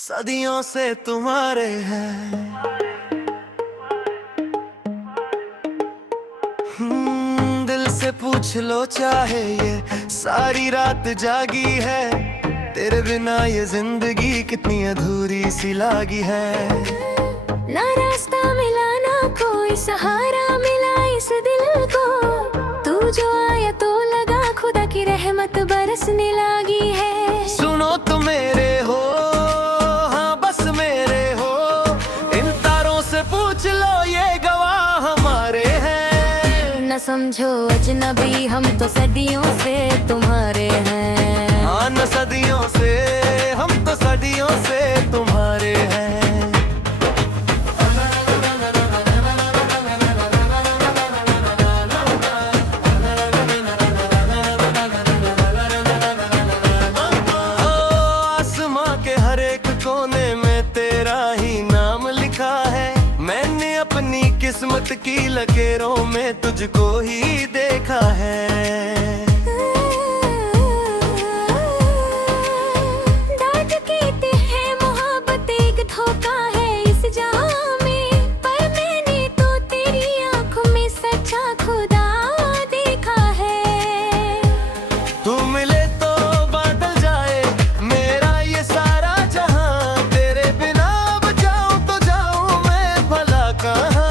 सदियों से तुम्हारे हैं। दिल से पूछ लो चाहे ये सारी रात जागी है, तेरे बिना ये जिंदगी कितनी अधूरी सी लागी है। ना रास्ता मिला ना कोई सहारा मिला इस दिल को, तू जो आया तो लगा खुदा की रहमत बरसने लगी है। सुनो तो मेरे हो, हाँ बस मेरे हो, इन तारों से पूछ लो ये गवाह हमारे हैं। न समझो अजनबी हम तो सदियों से तुम्हारे हैं। हाँ न सदियों से, हम तो सदियों से तुम्हारे हैं। कोने में तेरा ही नाम लिखा है, मैंने अपनी किस्मत की लकीरों में तुझको ही देखा है। डांट कहते हैं मोहब्बत एक धोखा है इस जहां में, पर मैंने तो तेरी आंखों में सच्चा खुदा देखा है। तू मिले तो बादल जाए मेरा ये सारा जहां, तेरे बिना अब जाऊं तो जाऊं मैं भला कहां।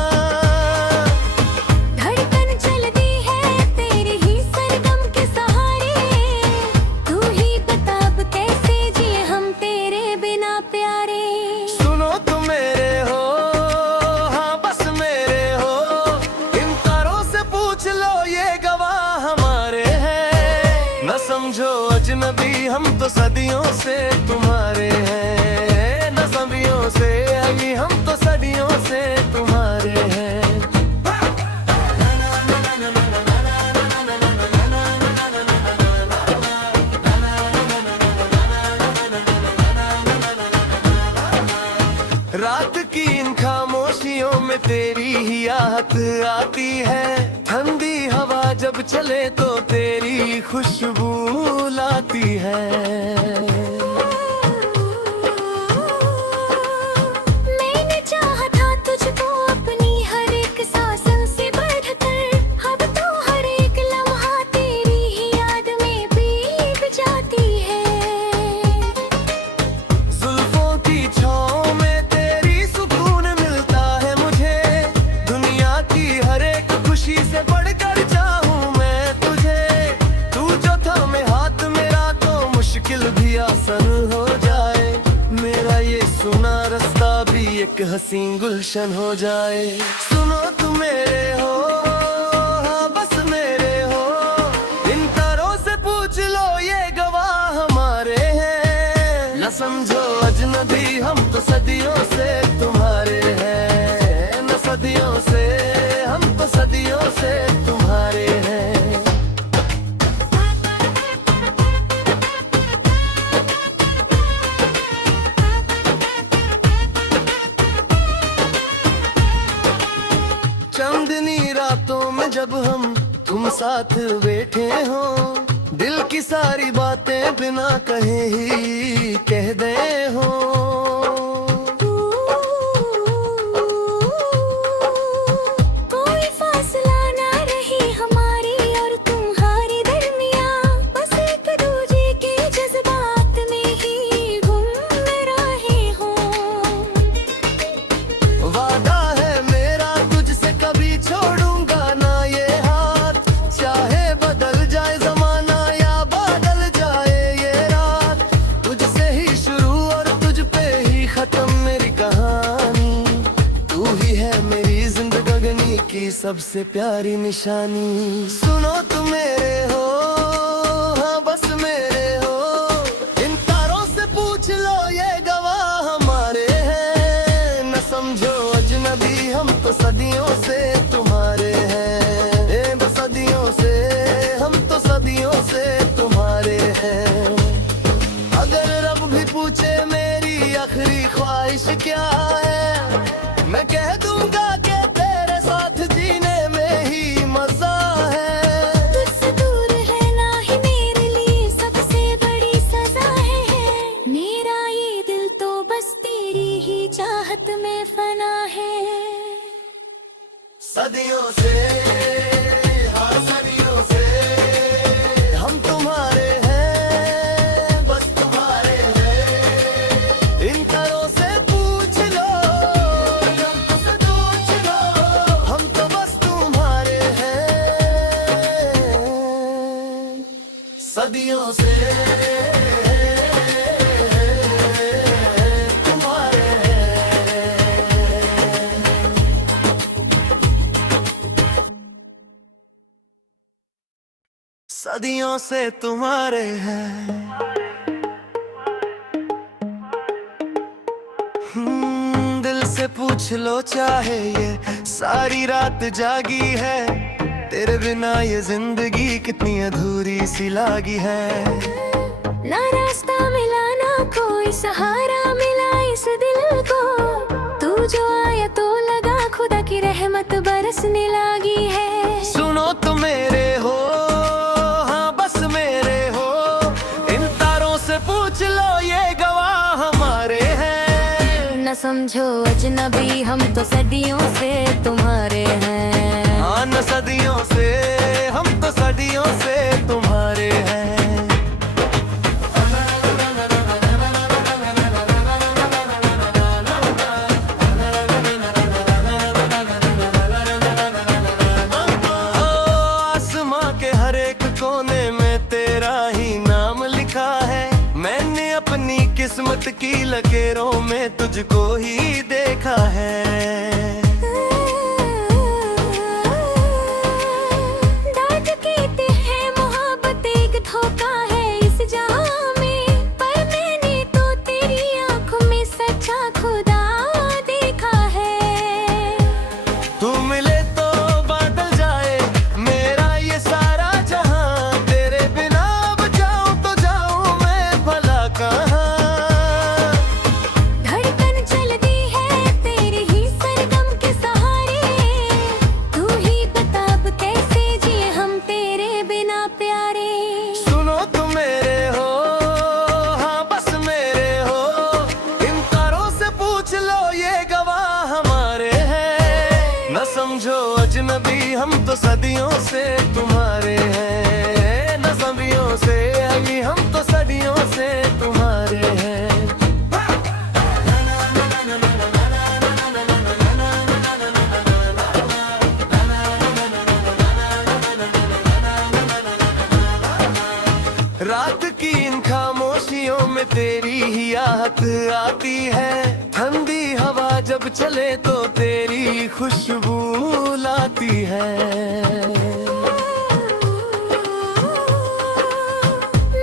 धड़कन चलती है तेरे ही सरगम के सहारे, तू ही बता अब कैसे जिए हम तेरे बिना प्यारे। सुनो तुम मेरे हो, हाँ बस मेरे हो, इन तारों से पूछ लो ये गवाह हमारे हैं। न समझो अजनबी हम तो सदियों से तुम्हारे हैं। न सदियों से अभी हम तो सदियों से तुम्हारे हैं। रात की इन खामोशियों में तेरी ही आहट आती है, ठंडी हवा जब चले तो तेरी खुशबू लाती है। मैंने चाहा था तुझको अपनी हर एक सांसों से बढ़कर, अब तो हर एक लम्हा तेरी ही याद में बीत जाती है। जुल्फों की छाँव में तेरी सुकून मिलता है मुझे, दुनिया की हर एक खुशी से बढ़कर चाहूं मैं तुझे। तू जो थामे हाथ मेरा तो मुश्किल भी आसान हो जाए, मेरा ये सुना रास्ता भी एक हसीन गुलशन हो जाए। सुनो तुम मेरे हो, हाँ बस मेरे हो, इन तारों से पूछ लो ये गवाह हमारे हैं। न समझो अजनबी हम तो सदियों से तुम्हारे हैं। न सदियों से, हम तो सदियों से तुम्हारे हैं। चांदनी रातों में जब हम तुम साथ बैठे हो, दिल की सारी बातें बिना कहे ही कह दे हो। कोई फासला ना रही हमारी और तुम्हारी दरमियां, बस एक दूजे के जज्बात में ही गुम रहे हो। वादा है मेरा तुझसे कभी छोड़ूंगा ना ये हाथ, चाहे बदल जाए जमाना या बदल जाए ये रात। तुझसे ही शुरू और तुझ पे ही खत्म मेरी कहानी, तू ही है मेरी जिंदगानी की सबसे प्यारी निशानी। सुनो तुम मेरे हो, हाँ बस मेरे हो, इन तारों से पूछ लो ये गवाह हमारे हैं। न समझो अजनबी हम तो सदियों से तुम्हारे हैं। बस सदियों से, हम तो सदियों से तुम्हारे हैं। अगर रब भी पूछे मेरी आखिरी ख्वाहिश क्या है, मैं कह दूंगा कि तेरे साथ जीने में ही मजा है। तुझसे दूर है ना ही मेरे लिए सबसे बड़ी सजा है, मेरा ये दिल तो बस चाहत में फना है। सदियों से, हाँ सदियों से हम तुम्हारे हैं, बस तुम्हारे हैं। इन तारों से पूछ लो, जब से पूछ लो, हम तो बस तुम्हारे हैं, सदियों से तुम्हारे हैं। सदियों से तुम्हारे हैं। दिल से पूछ लो चाहे ये सारी रात जागी है, तेरे बिना ये जिंदगी कितनी अधूरी सी लागी है। ना रास्ता मिला ना कोई सहारा मिला इस दिल को, तू जो आया तो लगा खुदा की रहमत बरसने लगी है। सुनो तो मेरे हो, हाँ बस मेरे हो, इन तारों से पूछ लो ये गवाह हमारे हैं। न समझो अजनबी हम तो सदियों से तुम्हारे हैं। हाँ न सदियों से, हम तो सदियों से तुम्हारे हैं। आसमां के हर एक कोने में तेरा ही नाम लिखा है, मैंने अपनी किस्मत की लकीरों में तुझको ही देखा है। दाद कहते हैं मोहब्बत एक धोखा है इस जहां में, पर मैंने तो तेरी आंखों में सच्चा खुदा देखा है। तू मिले तो बादल जाए मेरा ये सारा जहां, तेरे बिना अब जाऊं तो जाऊं मैं भला कहाँ। धड़कन चलती है तेरे ही सरगम के सहारे, तू ही बता अब कैसे जिए हम तेरे बिना प्यारे। सुनो तो मेरे हो, हाँ बस मेरे हो, इन तारों से पूछ लो ये गवाह हमारे हैं। न समझो अजनबी हम तो सदियों से तुम्हारे हैं, न सदियों से अभी हम तो सदियों से तुम्हारे हैं। रात की इन खामोशियों में तेरी ही आहट आती है, ठंडी हवा जब चले तो तेरी खुशबू लाती है।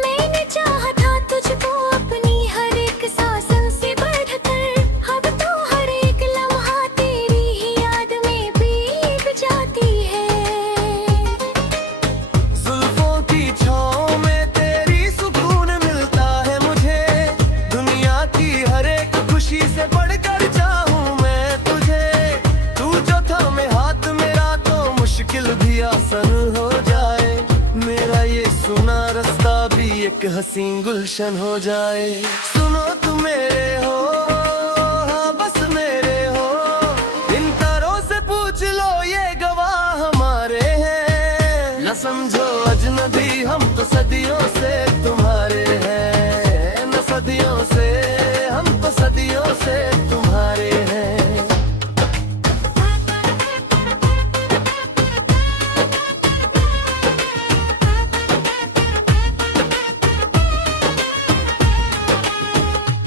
मैंने चाहा था तुझको अपनी हर एक सांसों से बढ़कर, अब तो हर एक लम्हा तेरी ही याद में बीत जाती है। जुल्फों की छाँव में तेरी सुकून मिलता है मुझे, दुनिया की हर एक खुशी से बढ़कर चाहूँ मैं तुझे। तू जो थामे हाथ मेरा तो मुश्किल भी आसान हो जाए, मेरा ये सुना रास्ता भी एक हसीन गुलशन हो जाए। सुनो तुम मेरे हो, हाँ बस मेरे हो, इन तारों से पूछ लो ये गवाह हमारे हैं। न समझो अजनबी हम तो सदियों से तुम्हारे हैं, न सदियों से, हम तो सदियों से तुम्हारे हैं।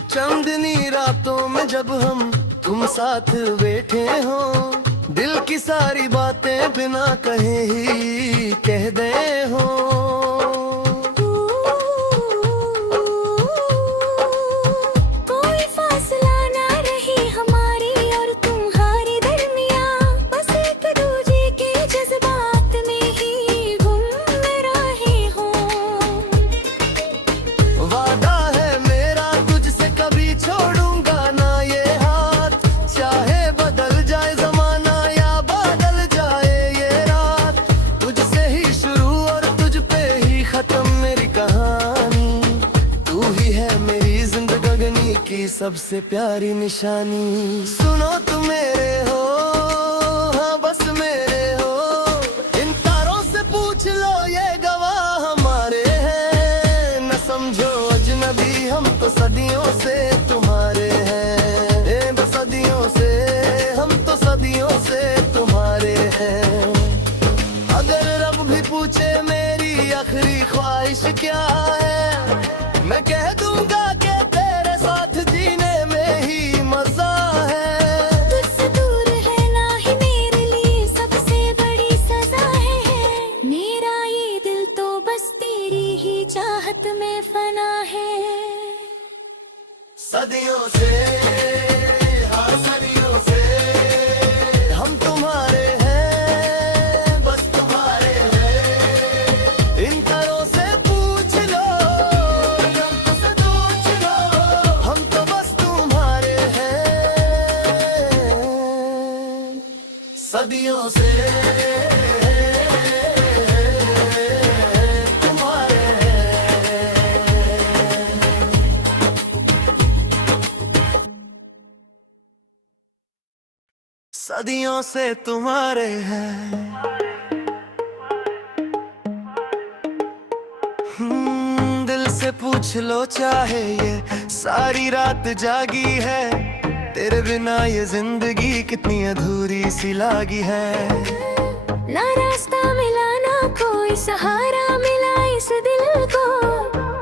चांदनी रातों में जब हम तुम साथ बैठे हो, दिल की सारी बातें बिना कहे ही कह दे हो। कोई फासला ना रही हमारी और तुम्हारी दरमियां, बस एक दूजे के जज्बात में ही गुम रहे हो। वादा है मेरा तुझसे कभी छोड़ूंगा ना ये हाथ, चाहे बदल जाए जमाना या बदल जाए ये रात, तुझसे ही शुरू और तुझ पे ही सबसे प्यारी निशानी। सुनो तुम मेरे हो, हाँ बस मेरे हो, इन तारों से पूछ लो ये गवाह हमारे हैं। न समझो अजनबी हम तो सदियों से तुम्हारे हैं, सदियों से हम तो सदियों से तुम्हारे हैं। अगर रब भी पूछे मेरी आखिरी ख्वाहिश क्या है, मैं कह दूंगा कि तेरे साथ जीने में ही मजा है। तुझसे दूर है ना ही मेरे लिए सबसे बड़ी सजा है। मेरा ये दिल तो बस तेरी ही चाहत में फना है। सदियों से, हाँ सदियों से हम तुम्हारे हैं, बस तुम्हारे हैं। इन तारों से पूछ लो, हमसे पूछ लो, हम तो बस तुम्हारे हैं, सदियों से तुम्हारे हैं। सदियों से तुम्हारे हैं। दिल से पूछ लो चाहे ये सारी रात जागी है, तेरे बिना ये जिंदगी कितनी अधूरी सी लागी है। ना रास्ता मिला ना कोई सहारा मिला इस दिल को,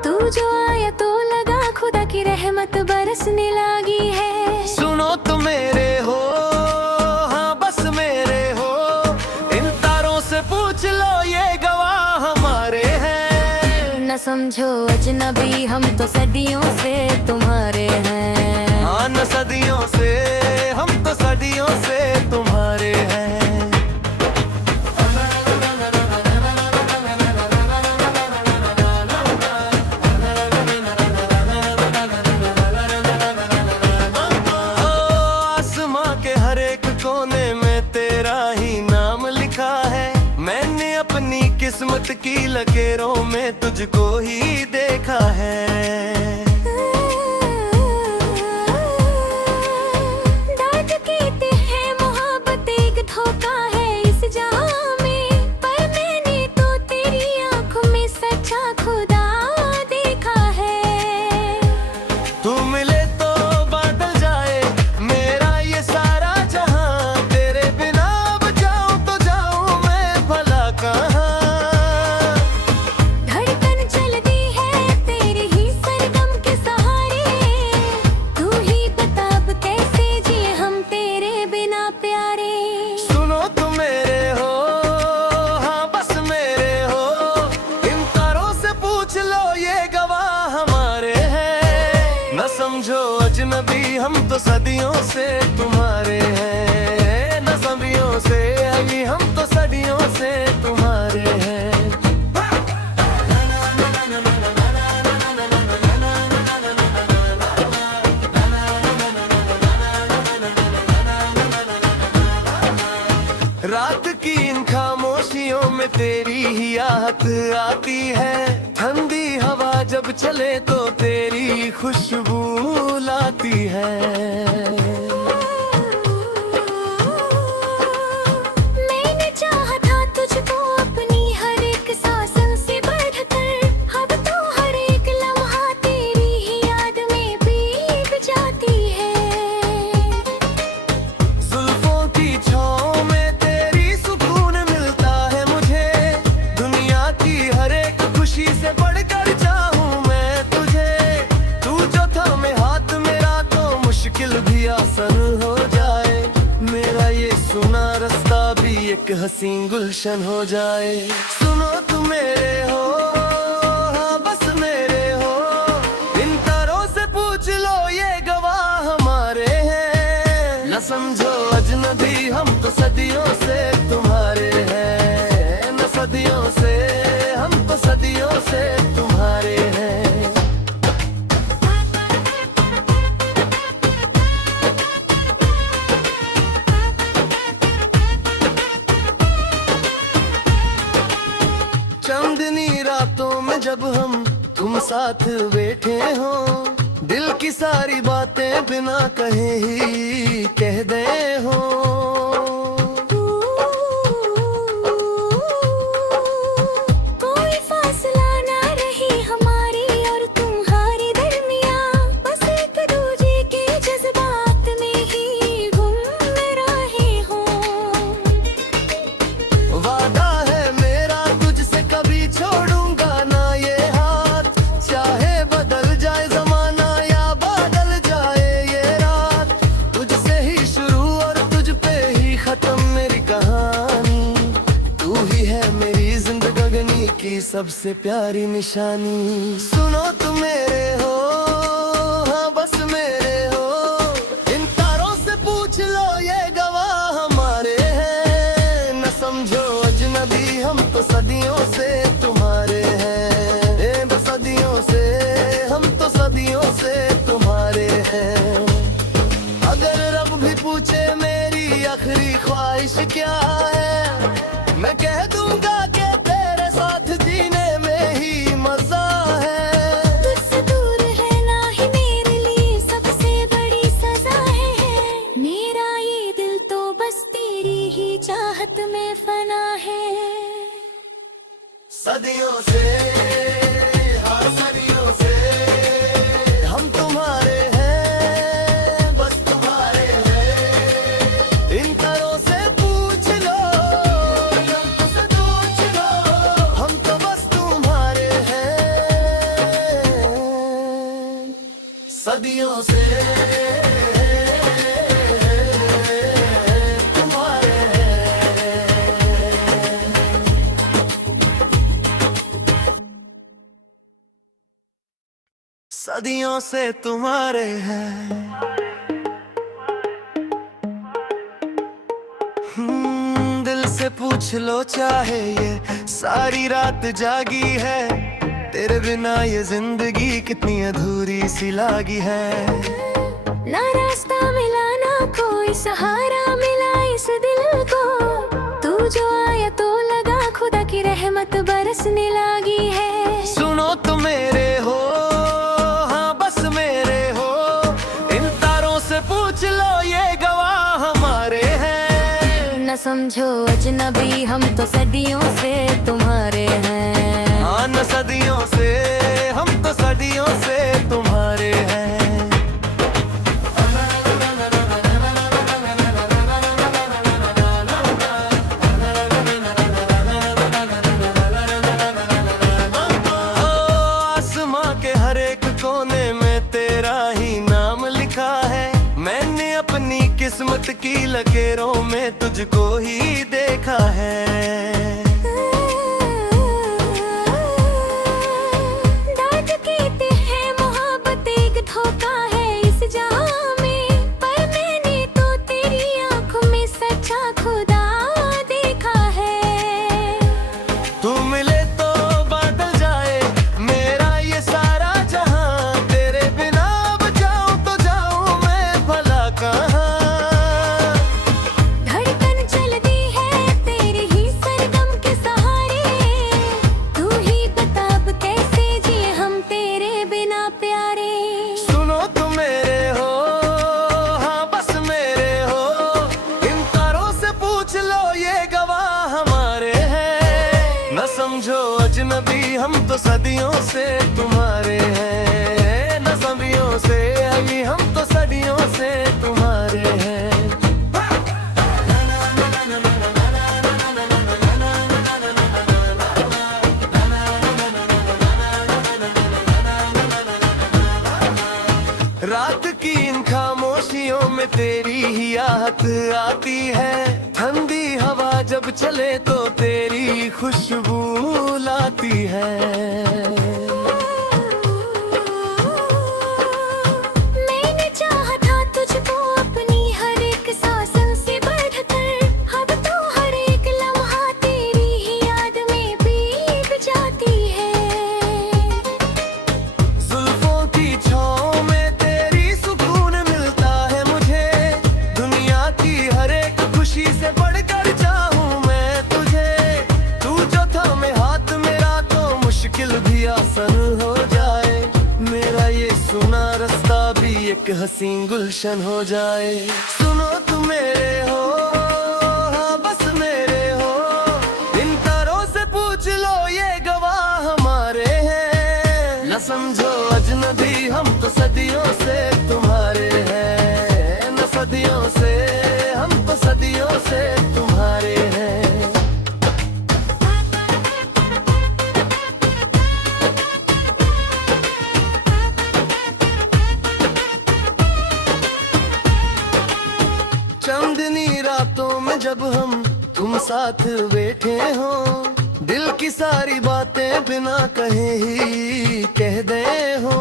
तू जो आया तो लगा खुदा की रहमत बरसने लगी है। सुनो तुम मेरे हो, हाँ बस मेरे हो, इन तारों से पूछ लो ये गवाह हमारे हैं। न समझो अजनबी हम तो सदियों से तुम्हारे हैं। हाँ न सदियों से, हम तो सदियों से तुम्हारे हैं। आसमां के हर एक कोने में तेरा ही नाम लिखा है। मैंने अपनी किस्मत की लकीरों में तुझको ही देखा है। डांट कहते हैं मोहब्बत एक धोखा है इस जहां में, पर मैंने तो तेरी आंखों में सच्चा खुदा देखा है। तू मिले तो बादल जाए मेरा ये सारा जहां, तेरे बिना अब जाऊं तो जाऊं मैं भला कहाँ। धड़कन चलती है तेरे ही सरगम के सहारे, तू ही बता अब कैसे जिए हम तेरे बिना प्यारे। सुनो तुम मेरे हो, हाँ बस मेरे हो, इन तारों से पूछ लो ये गवाह हमारे हैं। न समझो अजनबी हम तो सदियों से तुम्हारे हैं, न सदियों से अभी हम तो सदियों से तुम्हारे हैं। रात की इन खामोशियों में तेरी ही आहट आती है। ठंडी हवा जब चले तो तेरी खुशबू लाती है। मैंने चाहा था तुझको अपनी हर एक सांसों से बढ़कर, अब तो हर एक लम्हा तेरी ही याद में बीत जाती है। जुल्फों की छाँव में तेरी सुकून मिलता है मुझे, दुनिया की हर एक खुशी से बढ़कर चाहूं मैं तुझे। तू जो थामे हाथ मेरा तो मुश्किल भी आसान हो जाए, मेरा ये सुना रास्ता भी एक हसीन गुलशन हो जाए। सुनो तुम मेरे हो, हाँ बस मेरे हो, इन तारों से पूछ लो ये गवाह हमारे हैं। न समझो अजनबी हम तो सदियों से तुम्हारे हैं, न सदियों से, हम तो सदियों से तुम्हारे हैं। चांदनी रातों में जब हम तुम साथ बैठे हो, दिल की सारी बातें बिना कहे ही कह दे हो। कोई फासला ना रही हमारी और तुम्हारी दरमियां, बस एक दूजे के जज्बात में ही गुम रहे हो। वादा है मेरा तुझसे कभी छोड़ूंगा ना ये हाथ, चाहे बदल जाए जमाना या बदल जाए ये रात। तुझसे ही शुरू और तुझ पे ही खत्म मेरी कहानी। तू ही है मेरी जिंदगानी की सबसे प्यारी निशानी। सुनो तुम मेरे हो, हाँ बस मेरे हो। इन तारों से पूछ लो ये गवाह हमारे हैं। न समझो अजनबी हम तो सदियों से तुम्हारे हैं। सदियों से हम तो सदियों से तुम्हारे हैं। अगर रब भी पूछे मेरी आखिरी ख्वाहिश क्या है, मैं कह दूंगा कि तेरे साथ जीने में ही मजा है। तुझसे दूर है ना ही मेरे लिए सबसे बड़ी सजा है। मेरा ये दिल तो बस तेरी ही चाहत में फना है। सदियों से, हाँ सदियों से हम तुम्हारे हैं, बस तुम्हारे हैं। इन तारों से पूछ लो, तुमसे पूछ लो, हम तो बस तुम्हारे हैं। सदियों से तुम्हारे हैं। सदियों से तुम्हारे हैं। दिल से पूछ लो चाहे ये सारी रात जागी है। तेरे बिना ये जिंदगी कितनी अधूरी सी लागी है। ना रास्ता मिला ना कोई सहारा मिला इस दिल को। तू जो आया तो लगा खुदा की रहमत बरसने लगी है। सुनो तुम मेरे हो, हाँ बस मेरे हो। इन तारों से पूछ लो ये गवाह हमारे हैं। न समझो अजनबी हम तो सदियों से तुम्हारे हैं। हाँ न सदियों से हम तो सदियों से तुम्हारे हैं। आसमां के हर एक कोने में तेरा ही नाम लिखा है। मैंने अपनी किस्मत की लकीरों में तुझको ही देखा है। डांट कहते हैं मोहब्बत एक धोखा है इस जहां में, पर मैंने तो तेरी आंखों में सच्चा खुदा देखा है। तू मिले तो बदल जाए मेरा ये सारा जहां। तेरे बिना अब जाऊं तो जाऊं मैं भला कहाँ। धड़कन चलती है तेरे ही सरगम के सहारे। तू ही बता अब कैसे जिए हम तेरे बिना प्यारे। सुनो तुम मेरे हो, हाँ बस मेरे हो। इन तारों से पूछ लो ये गवाह हमारे हैं। न समझो अजनबी हम तो सदियों से तुम्हारे हैं। न सदियों से अभी हम तो सदियों से तुम्हारे हैं। रात की इन खामोशियों में तेरी ही आहट आती है। ठंडी हवा जब चले तो तेरी खुशबू लाती है। मैंने चाहा था तुझको अपनी हर एक सांसों से बढ़कर। अब तो हर एक लम्हा तेरी ही याद में बीत जाती है। जुल्फों की छाँव में तेरी सुकून मिलता है मुझे। दुनिया की हर एक खुशी से बढ़कर चाहूं मैं तुझे। तू जो था मैं हाथ मेरा तो मुश्किल भी आसान हसी गुलशन हो जाए। सुनो तुम मेरे हो, हाँ बस मेरे हो, इन तारों से पूछ लो ये गवाह हमारे हैं। न समझो अजनबी हम तो सदियों से तुम्हारे हैं, न सदियों से हम तो सदियों से तुम्हारे हैं। चांदनी रातों में जब हम तुम साथ बैठे हो, दिल की सारी बातें बिना कहे ही कह दे हो।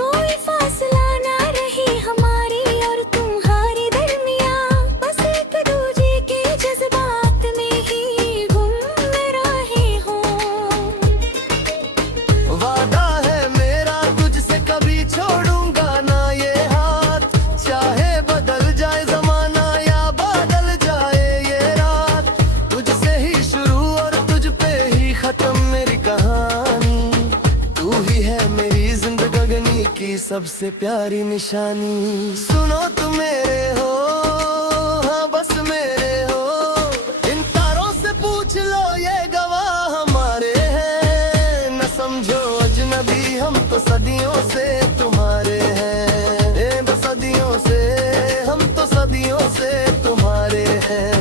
कोई फासला ना रही हमारी और तुम्हारी दरमियां, बस एक दूजे के जज्बात में ही गुम रहे हो। वादा है मेरा तुझसे कभी छोड़ूंगा ना ये हाथ, चाहे बदल जाए जमाना या बदल जाए ये रात। तुझसे ही शुरू और तुझ पे ही खत्म मेरी कहानी, तू ही है मेरी जिंदगानी की सबसे प्यारी निशानी। सुनो तुम मेरे हो, हाँ बस मेरे हो, इन तारों से पूछ लो ये गवाह हमारे हैं। न समझो अजनबी हम तो सदियों से तुम्हारे हैं, सदियों से हम तो सदियों से तुम्हारे हैं।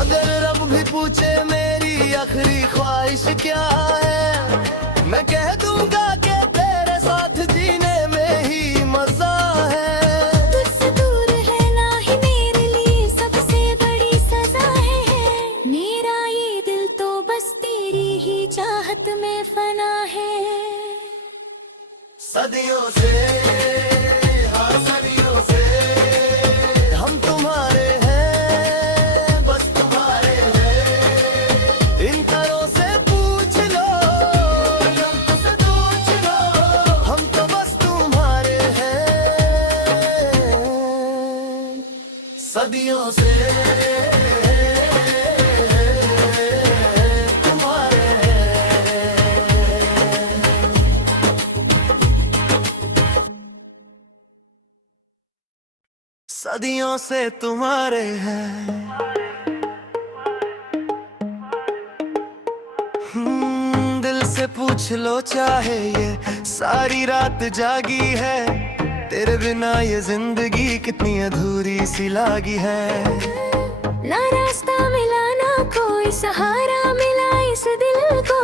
अगर रब भी पूछे मेरी आखिरी ख्वाहिश क्या है, मैं कह दूंगा कि तेरे साथ जीने में ही मजा है। तुझसे दूर है ना ही मेरे लिए सबसे बड़ी सजा है। मेरा ये दिल तो बस तेरी ही चाहत में फना है। सदियों से, हाँ सदियों से हम तुम्हारे हैं, बस तुम्हारे हैं। इन तारों से पूछ लो, हमसे पूछ लो, हम तो बस तुम्हारे हैं, सदियों से तुम्हारे हैं। सदियों से तुम्हारे हैं। दिल से पूछ लो चाहे ये सारी रात जागी है, तेरे बिना ये जिंदगी कितनी अधूरी सी लागी है। ना रास्ता मिला ना कोई सहारा मिला इस दिल को,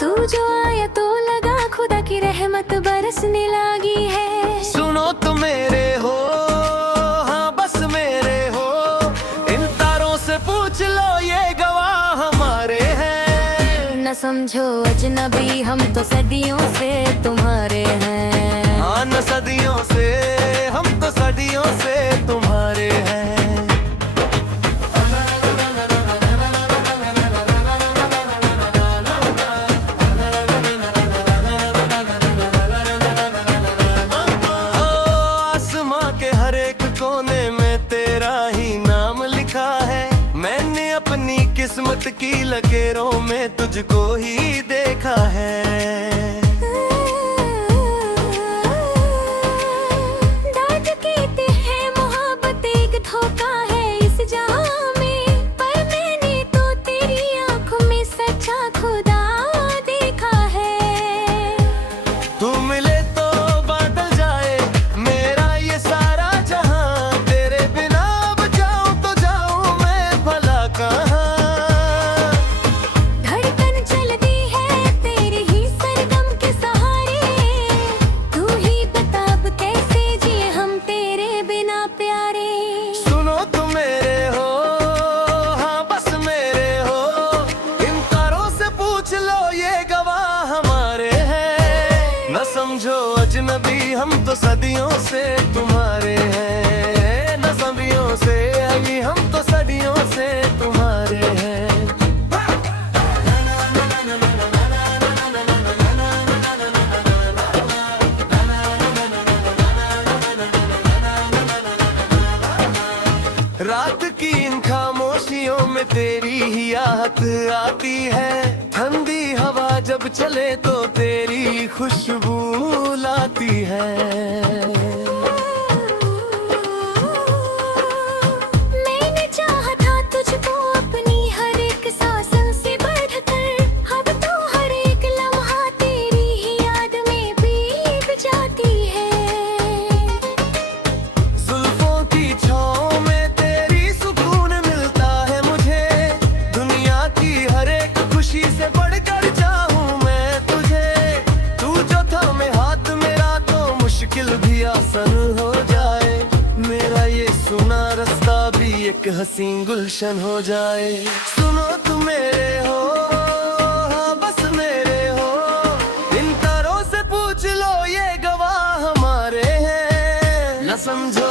तू जो आया तो लगा खुदा की रहमत बरसने लगी है। सुनो तुम मेरे हो, हाँ बस मेरे हो, इन तारों से पूछ लो ये गवाह हमारे हैं। न समझो अजनबी हम तो सदियों से तुम्हारे हैं, हाँ न सदियों से हम तो सदियों से तुम्हारे हैं। आसमां के हर एक कोने में तेरा ही नाम लिखा है, मैंने अपनी किस्मत की लकीरों में तुझको ही देखा है। दाद कहते हैं मोहब्बत एक धोखा है इस जहां में, पर मैंने तो तेरी आंखों में सच्चा खुदा देखा है। तू मिले तो बादल जाए मेरा ये सारा जहां, तेरे बिना अब जाऊं तो जाऊं मैं भला कहाँ। धड़कन चलती है तेरे ही सरगम के सहारे, तू ही बता अब कैसे जिए हम तेरे बिना प्यारे। सुनो तुम मेरे हो, हाँ बस मेरे हो, इन तारों से पूछ लो ये गवाह हमारे हैं। न समझो अजनबी हम तो सदियों से तुम्हारे हैं, न सदियों से अभी हम तो सदियों से तुम्हारे हैं। रात की इन खामोशियों में तेरी ही आहट आती है, ठंडी हवा जब जब चले तो तेरी खुशबू लाती है। मैंने चाहा था तुझको अपनी हर एक सांसों से बढ़कर, अब तो हर एक लम्हा तेरी ही याद में बीत जाती है। जुल्फों की छाँव में तेरी सुकून मिलता है मुझे, दुनिया की हर एक खुशी से बढ़कर चाहूँ मैं तुझे। तू जो थामे हाथ मेरा तो मुश्किल भी आसान हो जाए, मेरा ये सुना रास्ता भी एक हसीन गुलशन हो जाए। सुनो तुम मेरे हो, हाँ बस मेरे हो, इन तारों से पूछ लो ये गवाह हमारे हैं। न समझो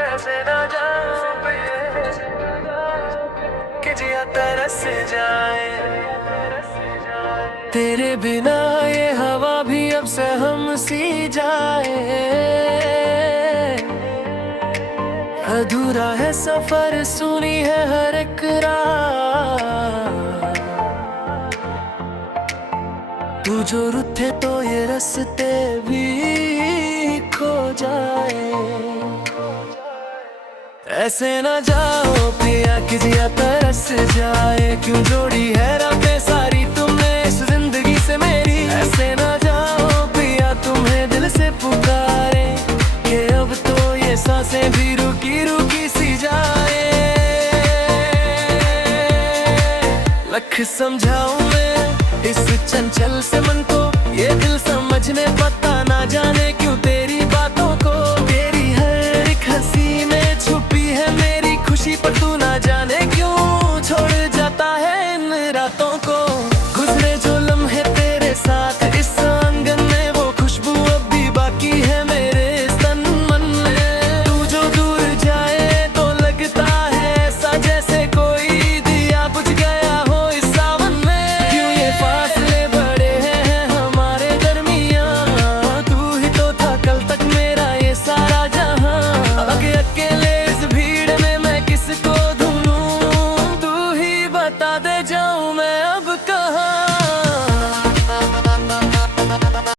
ऐसे ना जाओ कि जिया तरस जाए, तेरे बिना ये हवा भी अब सहम सी जाए। अधूरा है सफर, सुनी है हर एक रात, तू जो रुठे तो ये रास्ते भी खो जाए। ऐसे ना जाओ पिया कि जिया तरस जाए, क्यों जोड़ी है रातें सारी तुमने इस जिंदगी से मेरी। ऐसे ना जाओ पिया तुम्हें दिल से पुकारे, कि अब तो ये सांसें भी रुकी रुकी सी जाए। लख समझाऊं मैं इस चंचल से मन को, ये दिल समझने पता ना जाने क्यों तेरी बातों को। तेरी हर एक हंसी में छुपी है मेरी खुशी, पर तू ना जाने क्यों छोड़ जाता है